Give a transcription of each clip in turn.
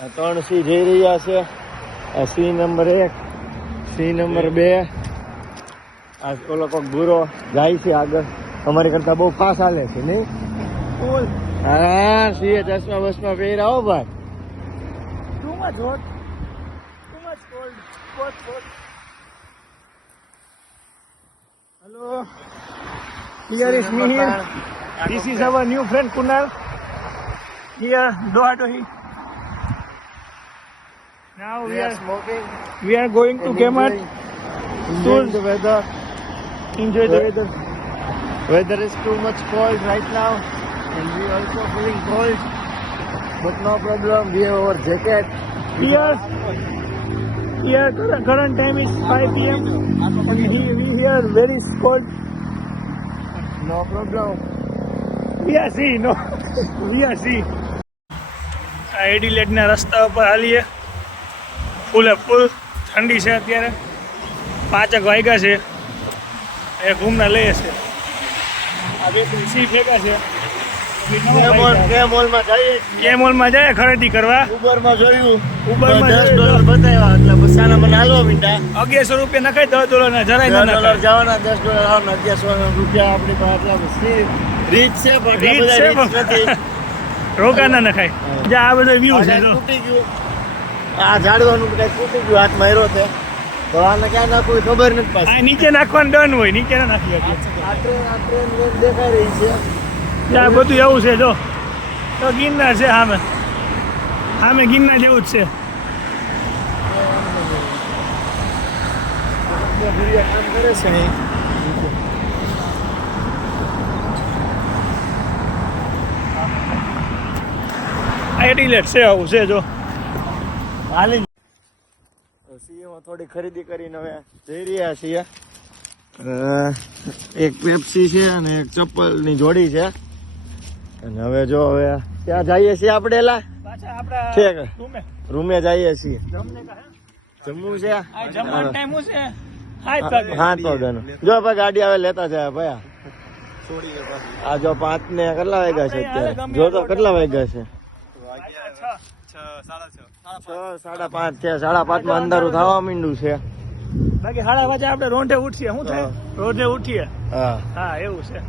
ત્રણ સિંહ જઈ રહ્યા છે. સિંહ નંબર 1, સિંહ નંબર 2. આ ઓલો કોક ભૂરો જાય છે આગળ. અમારી કરતા બહુ ફાસ્ટ હાલે છે નહીં? હા, સિંહે ચશ્મા બસમાં પહેર્યા હો ભાઈ. Too much hot. Too much cold. Hot. Hello. Here is Mihir. This is our new friend Kunal. Here, Doha Dohi. Now We are smoking. we are going to Kemat. Enjoying the weather. Enjoy the weather. Weather is too much cold right now, and we also feeling cold. But no problem. We have our jacket. Here current time is 5 p.m. We here very cold. No problem. We are see no. We are see. આ એડિલેડના રસ્તા ઉપર હાલીએ. ફૂલે ફૂલ ઠંડી છે અત્યારે. 5 વાગ્યા છે. એ ઘૂમના લઈએ છે. આ બે સી ભેગા છે. મોલમાં જઈએ. કે મોલમાં જાય ખરીદી કરવા. ઉબરમાં જોયું. ઉબરમાં $10 બતાવ્યા એટલે બસાના મને હાલવા મીંડા. $1100 નખાય $10 જરાય ના $10 નખાય. જવાના, $10 આવવાના, $1100 આપણી પાસે આટલા રીચ છે પણ રીચ બધા છે રીચ નથી. રોકા ના નખાય. જ્યાં આ બધો વ્યૂ છે આ જો. તૂટી ગયું. આ ઝાડવાનું કઈ તૂટી ગયું, હાથ માર્યો છે. તો આને ક્યાં નાખવું એ ખબર નથી પાછી. આ નીચે નાખવાનું ડન હોય, નીચે ના નાખી શકીએ. આ ટ્રેન દેખાઈ રહી છે. ત્યાં બધું એવું છે જો. તો ગિરનાર છે સામે. સામે ગિરનાર જેવું જ છે. કામ કરે છે અહીં. આ એડિલેટ છે આવું છે જો. હાલી સીએમાં થોડી ખરીદી કરીને હવે જઈ રહ્યા છીએ. એક પેપ્સી છે અને એક ચપ્પલની જોડી છે. અને હવે જો હવે ત્યાં જઈએ છીએ આપણે એલા પાછા આપડા ઠીક. રૂમે રૂમે જઈએ છીએ. જમને કહે જમવું છે. આ જમવાનો ટાઈમ શું છે? 7 વાગે. 7 વાગ્યાનો. જો ભાઈ ગાડી આવે લેતા જાય ભાઈ. આ જો 5 ને કેટલા વાગ્યા છે અત્યારે? જો તો કેટલા વાગ્યા છે? 6:30 થયા. 5:30 માં અંધારું થવા માંડ્યું છે. બાકી 7 વાગે આપણે રોંઢે ઉઠીએ. શું થાય? રોંઢે ઉઠીએ. હા, હા એવું છે.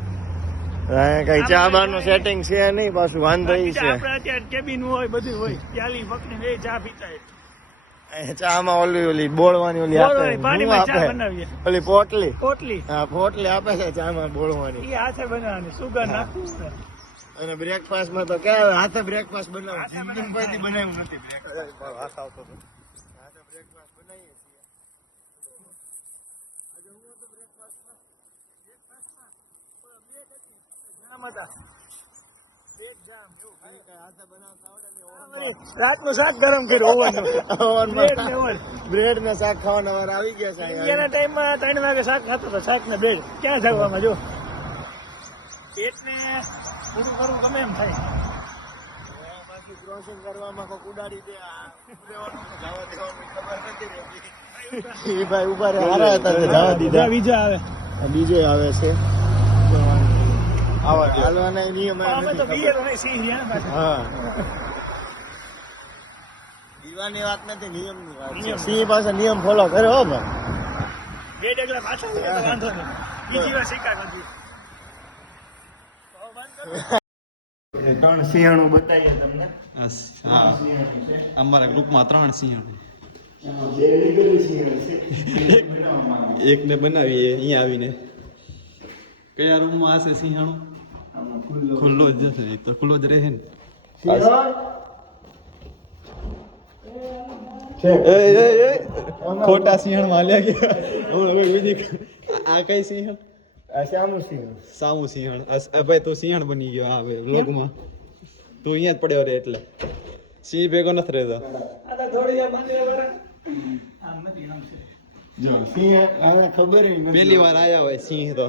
કઈ ચા બારનું સેટિંગ છે નહીં, પાછું વાંધો ઈ છે. આપણે અત્યારે કેબિન હોય બધું હોય. પ્યાલી પકડીને એ ચા પીતા હોય. ચામાં ઓલી બોળવાની ઓલી આપે. પાણીમાં શું ચા આપે? બનાવીએ. ઓલી પોટલી. પોટલી હા, પોટલી આપે છે ચામાં બોળવાની. એ હાથે બનાવવાની. સુગર નાખવું છે. અને બ્રેકફાસ્ટ માં તો ક્યાં હાથે બ્રેકફાસ્ટ બનાવું. જિંદગી પછી બનાવ્યું નથી બ્રેકફાસ્ટ. હાથે બ્રેકફાસ્ટ બનાવીએ છીએ. આજે હું હતો બ્રેકફાસ્ટમાં રાતનું શાક ગરમ કર્યું. બ્રેડ ને શાક ખાવાના વાર આવી ગયા છે. ઇન્ડિયાના ટાઈમમાં 3 વાગે શાક ખાતો હતો. શાક ને બ્રેડ ક્યાં જવામાં જો. પેટને થોડું ઘણું ગમે એમ થાય. ક્રોસિંગ કરવામાં કોઈ ઉડાડી દે. જવા દેવાનું ખબર નથી રહેતી. એ ભાઈ ઉભા રહ્યા હારા હતા તે જવા દીધા. બીજા આવે. બીજો આવે છે. આવા હાલવાના નિયમ અમે તો બિયર નહીં સી રહ્યા ને પાછા. હા, પીવાની વાત નથી, નિયમની વાત છે. સિંહ પાસે નિયમ ફોલો કરે હો ભાઈ. 2 ડગલા પાછળ હોય તો વાંધો નહીં. બીજી વાર શીખા નથી. 3 સિંહણું બતાવીએ તમને. હા, અમારા ગ્રુપમાં 3 સિંહણ. એકને બનાવીએ અહીંયા આવીને. કયા રૂમમાં હશે સિંહાણું? ખુલ્લો જ જશે. તો ખુલ્લો જ રહે ને. ખોટા સિંહણ માં લ્યા ગયા. આ કઈ સિંહણ? શ્યામુ સિંહ. સામુ સિંહણ. ભાઈ તું સિંહણ બની ગયો. હા ભાઈ વ્લોગમાં તું અહીંયા જ પડ્યો રે એટલે સિંહ ભેગો નથી રહેતો. જો સિંહ આને ખબર પહેલી વાર આયા હોય સિંહ તો.